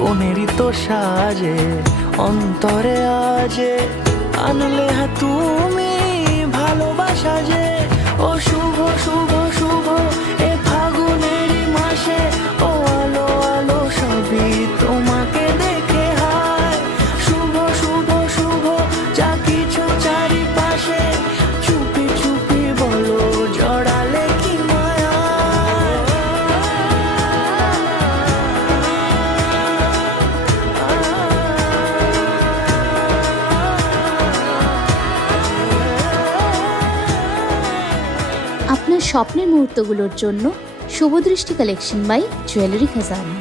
কোনেরই তো সাজে অন্তরে আজে আনলে তুমি ভালোবাসা যে। ও শুভ শুভ শুভ এ ফাগুনেরই মাসে, ও আলো আলো সবই তোমাকে দেখে হায়। শুভ শুভ শুভ যা কিছু চারিপাশে, চুপি চুপি বলো জড়ালে কি মায়া। আপনার স্বপ্নের মুহূর্তগুলোর জন্য শুভদৃষ্টি কালেকশন বাই জুয়েলারি খাজানা।